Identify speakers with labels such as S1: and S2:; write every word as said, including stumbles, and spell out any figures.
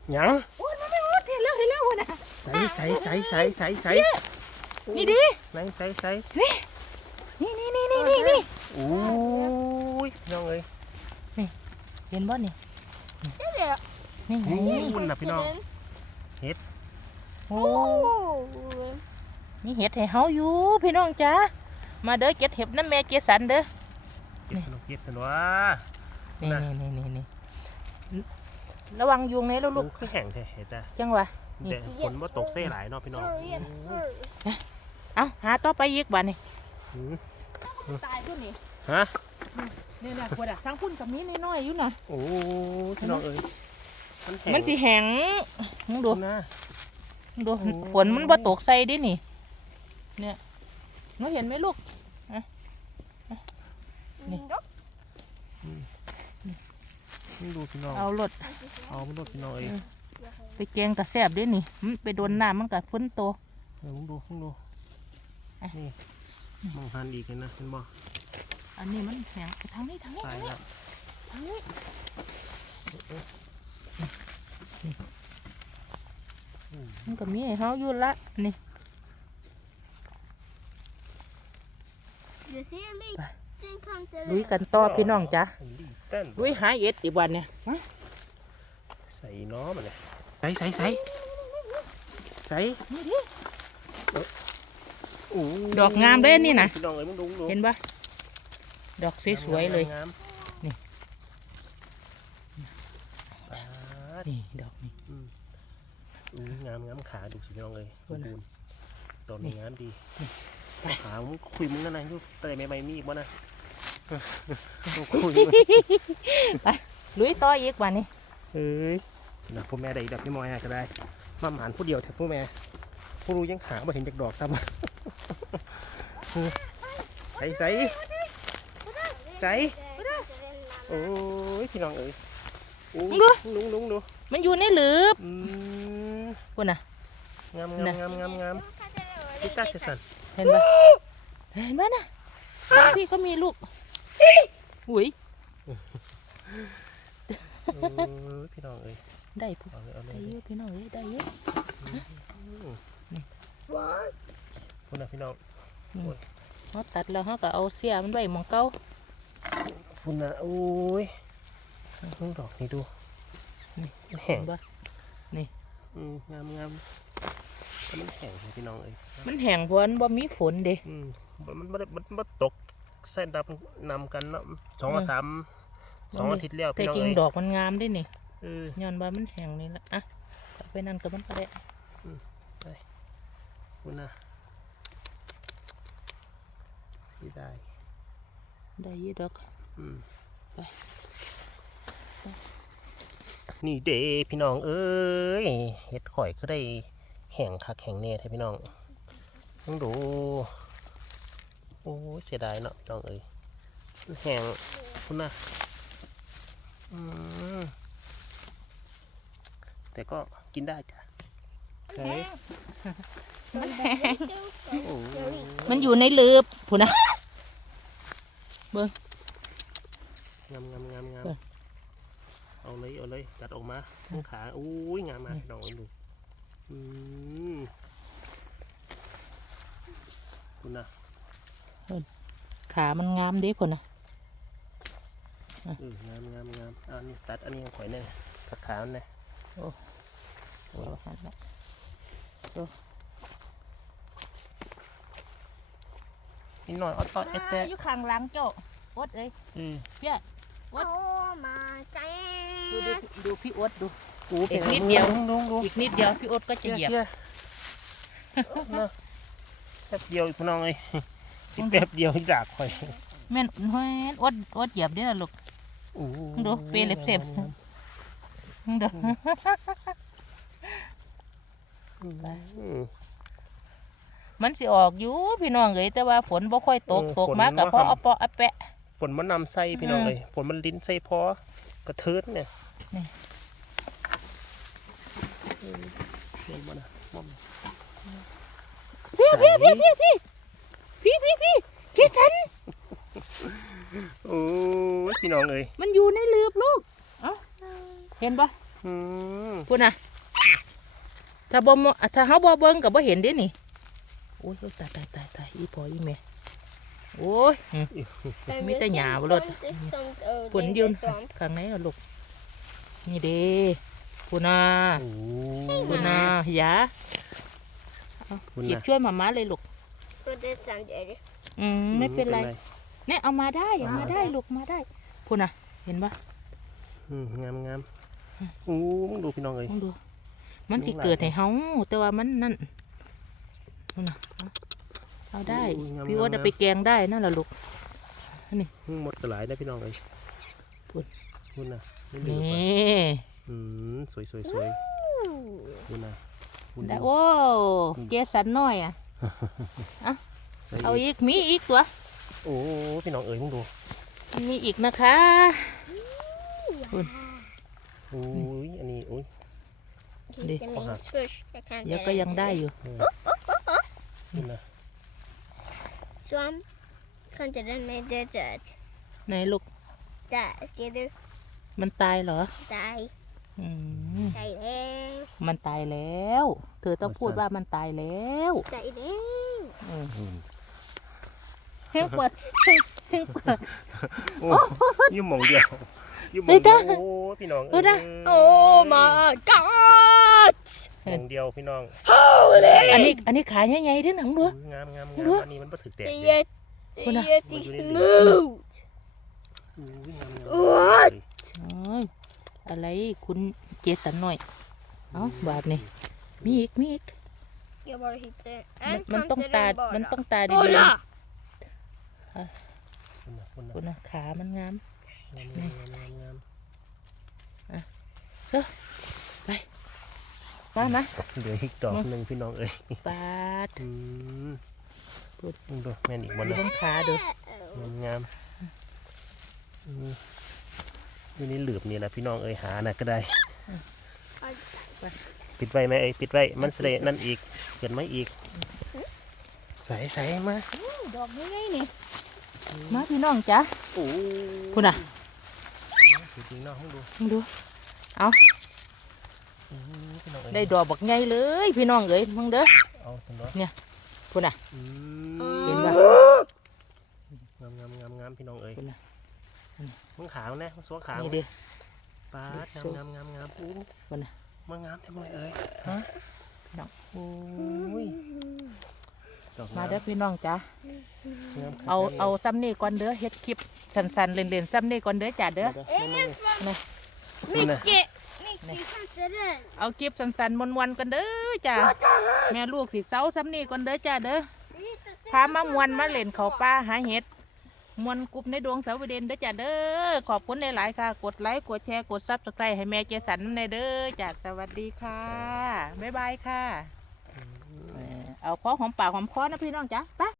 S1: ยัง
S2: โอ้ยมันไม่หมดเห็นแล้วเห็นแล้วนะ
S1: ใส่ใส่ใส่ใส่ใส่ใส่
S2: นี่ดิ
S1: ไหนใส่ใส่
S2: นี่นี่นี่นี่นี่นี่นี่
S1: โอ้ยน้องเอ้ย
S2: นี่เห็นบ่นี่นี่ไง
S1: คุณนะพี่น้องเห็ด
S2: โอ้มีเห็ดให้เฮาอยู่พี่น้องจ้ามาเด้อเก็บเห็ดน้ำแม่เกสันเด้อ
S1: เก็บสนุกเก็บสนุก
S2: นี่นี่นี่นี่ระวังยุงเนี่ยลูก
S1: คือแห้งแท้เห็ดอ่ะ
S2: จังวะ
S1: แต่ฝนว่าตกเส้หลายเนาะพี่น้อง
S2: เอาหาต่อไปอีกบ้านนี่ตายพุ่นนี่
S1: ฮะ
S2: เนี่ยเนี่ยคนอ่ะทั้งพุ่นกับนี้น้อยๆอยู่นะ
S1: โอ้พี่น้องเอ้ย
S2: มันสิแห้งมึงดู
S1: นะ
S2: ดูฝนมันบ่ตกใส่ดินี่เนี่ยน้องเห็นไหมลูกนี่
S1: ดูพี่น้อง
S2: เอารถ
S1: เอารถพี่น้องเอ้ย
S2: ไปแกงกระแซบด้วยนี่ไปโดนน้ำมันกัดฝนโต
S1: เดี๋ยวมึงดูมึงดูนี่มองหันอีกเลยนะเห็นบ่
S2: อันนี้มันแห้งทางนี้ทางนี้ทางนี้ทางนี้มันก็มีให้เขาอยู่ละนี่ลุยกันต่อพี่น้องจ้ะลุยหาเอ็ดอีกวันเนี่ย
S1: ใส่น้อมันเลยใส่ใส่ใส่ใส่
S2: นี่ดิดอกงามเลยนี่นะเห็นปะดอกสวยๆเลยนี่นี่ดอกนี่
S1: งามงามขาดูสิพี่น้องเลยสมบูรณ์ดอกนี้งามดีขามึงคุยมึงนั่นนะยุบแต่ไม่ไม่มีอีกวะนะ
S2: ไปลุยต่ออีกวันนี้
S1: เฮ้ยนะพ่อแม่ได้ดอกพี่มอยก็ได้มาหมานผู้เดียวแทบพ่อแม่ผู้รู้ยังหาไม่เห็นจากดอกซ้ำใส่ใส่ใส่โอ้ยพี่น้องเอ้ยลุงลุงลุงดู
S2: มันอยู่ในหลืบคุณน่ะ
S1: งามงามงามงามงามพี่ตาเสสัน
S2: เห็นปะเห็นปะน่ะพี่ก็มีลูกหุย
S1: พี่น้องเอ้ย
S2: ได้ปุ๊บได้เยอะพี่น้องเอ้ยได้เยอะ
S1: คุณน่ะพี่น้อง
S2: เขาตัดแล้วเขาก็เอาเสียมันไว้มองเก้า
S1: คุณน่ะโอ้ยต้องดอกนี่ดูแห้ง
S2: ปะนี่
S1: งามงามมันแห้งพี่น้องเอ้ย
S2: มันแห้งเพราะมันบ่มีฝนเด้
S1: มันมันมันมันตกเส้นดำนำกันเนาะสองสามสองอาทิตย์แล้วพี่น้องเอ้ย
S2: แต่กิ่งดอกมันงามได้นี่
S1: เออ
S2: ย้อนว่ามันแห้งนี่แหละอ่ะไปนั่นกับมันก็ได้
S1: ไปคุณน่ะสีได้
S2: ได้ยี่ดอกไป
S1: นี่เด้พี่น้องเอ้ยเห็ดข่อยก็ได้แห้งคักแห้งเน่แท้พี่น้องต้องดูโอ้เสียดายเนาะพี่น้องเอ้ยแห้งคุณน่ะแต่ก็กินได้จ้ะ
S2: มันแห้งมันอยู่ในลืบผู้นะเบิ้ง
S1: งามงามงามงามเอาเลยเอาเลยกัดออกมาทั้งขาโอ้ยงามมากน้องดูคุณนะ
S2: ขามันงามดิผู้นะ
S1: เอองามงามงามอันนี้ตัดอันนี้ข่อยเนี่ยตัดขามันเนี่ย
S2: โอ้โหหันละโซ่
S1: นิดหน่อยอดตอดเอสเต้
S2: อยู่ข้างหลังเจ้าอดเลยเพี่ย
S3: อดมาใจ
S2: ดูดูพี่อดดูอีกนิดเดียวอีกนิดเดียวพี่อดก็จะเหยียบ
S1: แป๊บเดียวพี่น้องเลยแป๊บเดียวอยากข่อย
S2: แม่นห้อยอดอดเหยียบได้ละลูกดูเปรี้ยเล็บเสียบดูมันสิออกอยู่พี่น้องเลยแต่ว่าฝนบ่ค่อยตกตกมากกับพอเอาเปาะเอาแปะ
S1: ฝนมันนำไส้พี่น้องเลยฝนมันลิ้นไส้พอกระเทิดเนี่ย
S2: พี่พี่พี่พี่พี่พี่พี่พี่พี่ฉัน
S1: โอ้พี่น้องเลย
S2: มันอยู่ในลืบลูกเห็นปะ
S1: อืม
S2: พูดนะถ้าบ่มถ้าเฮาบ่เบิ่งก็บ่เห็นเด้นี่โอ้ยตายตายตายตายอีพ่ออีแม่โอ้ยอืม มีแต่หญ้าบ่รถ ฝนยืนข้างในอะลูกนี่เด้พูน่า
S1: โอ้
S2: พูน่าอย่า
S1: คุณ
S2: หยิบ
S1: นะ
S2: ช่วยหมาม้าเลยลูก
S3: For this and it.
S2: อืมไม่เป็นไรเนี่ยเอามาได้เอามาได้ลูกมาได้พูน่ะเห็นปะ
S1: อืมงามงามโอ้มึงดูพี่น้องเอ้ย
S2: ต้องดู มันที่เกิดให้เฮาแต่ว่ามันนั่นพูน่ะเอาได้พี่ว่าจะไปแกงได้นั่นแหละลูก
S1: มึงหมดกระหลายได้พี่น้องเอ้ย
S2: พูด
S1: คุณนะไม่
S2: น
S1: ดื้อปะ
S2: ี่
S1: อืมสวยสวยสวยคุณนะคุณ
S2: ได้
S1: ดู
S2: โอ้เกสันน้อยอ่ะ
S1: ใส่
S2: เอา
S1: อีก
S2: อีกมีอีกตัว
S1: โอ้พี่น้องเอ้ยมึงดู
S2: มีอีกนะคะ
S1: โอ้ยอันนี้โอ้ย
S3: He's a main spush. I can't
S2: เดี๋ยว
S3: get
S2: ก็
S3: it.
S2: ยังได้อยู่
S1: คุณนะ
S3: Swam. Can't get it. Made it. That.
S2: ไหนลูก
S3: That. See there.
S2: มันตายเหรอ
S3: Die.
S2: อืม
S3: Die there.
S2: มันตายแล้ว เธอต้องพูดว่ามันตายแล้ว
S3: Die there.
S2: อืม
S1: อืม
S2: เฮ้ยเปิดเฮ้ยเปิด
S1: โอ้ยุ่มหมองเดียวยุ่มหมองเดียวโอ้พี่น้อง
S2: เออนะ
S3: Oh my God.
S1: หมองเดียวพี่น้อง
S3: Holy.
S2: อันนี้อันนี้ขายยังไงด้วยหนังดู
S1: งามงาม
S2: ดู
S1: งามอันนี้มันบ่ถึกแตก
S3: See
S1: เลย
S3: it. See
S2: Kuna.
S3: it. It's smooth.
S1: อุ้ยงามงาม
S3: What?
S2: โอ้ยอะไรคุณเจสันหน่อย เอ้าบาทนี่มีอีกมีอีก
S3: Jag bara hittade
S2: มัน
S3: en
S2: มันต้อง
S3: kant
S2: ตา
S3: i den
S2: มันต้อง
S3: bara.
S2: ตาดี
S3: Kolla!
S1: คุณนะคุณนะ
S2: ๆคุณนะขามันงาม
S1: งามงามงามงาม
S2: มามา
S1: เหลืออีกดอกหนึ่งพี่น้องเอ้ย
S2: ปาด
S1: อืม
S2: พูด
S1: มึงดูแม่นอีกหมด
S2: ดู
S1: เลย
S2: ต้งขาดู
S1: งามงามอืมอยู่นี่หลืบนี่แหละพี่น้องเอ้ยหาน่ะก็ได้ ปิดไว้ไหมเอ้ยปิดไว้มันเสด็จนั่นอีกเกิดไม่อีก ใส่ใส่มา
S2: ดอกง่ายๆนี่มาพี่น้องจ้ะ
S1: โอ้
S2: พูดน่ะ
S1: จริงๆน้องมึงดู
S2: มึงดู
S1: อืมพี่น้องเอ้ย
S2: ได้ดอกบักใหญ่เลย พี่น้องเอ้ยมึงเด้อ
S1: เอาตรงนี้
S2: พูดน่ะ
S1: อื
S2: เห็น
S1: ม
S2: ปะ
S1: งามงามงามงามพี่น้องเอ้ย
S2: พูดน่ะ
S1: มึงขาวนะมึงสวงขาว
S2: นี่ดิ
S1: ปาดงามงามงามงามอู้
S2: พูดน่ะ
S1: มางามเท่าไหร่เอ้ย
S2: พี่น้อง
S1: โอ้ยดอก
S2: มา
S1: น้ำ
S2: เด้อพี่น้องจ้ะ
S1: งามคัก
S2: เอา
S1: งม
S2: เอาซ้ำนี่ก่อนเด้อเฮ็ดคลิปสั้นๆเล่นๆซ้ำนี่ก่อนเด้อจ้ะเด้อ
S1: นี่นะ
S3: Mycket! Mycket kanske den.
S2: เอาคลิปสั้นๆมวนๆกันเด้อจ้ะแม่ลูกสิเซาซ้ำนี่ก่อนเด้อจ้ะเด้อพามามวนมาเล่นเขาป่าหาเห็ดมวนกลุ่มในดวงเสาวิเดนเด้อจ้ะเด้อขอบคุณหลายๆค่ะ กดไลค์กดแชร์กดซับสไครต์ให้แม่เจสันในเด้อจ้ะสวัสดีค่ะบ๊ายบายค่ะเออเอาพอหอมปากหอมคอนะพี่น้องจ้ะไป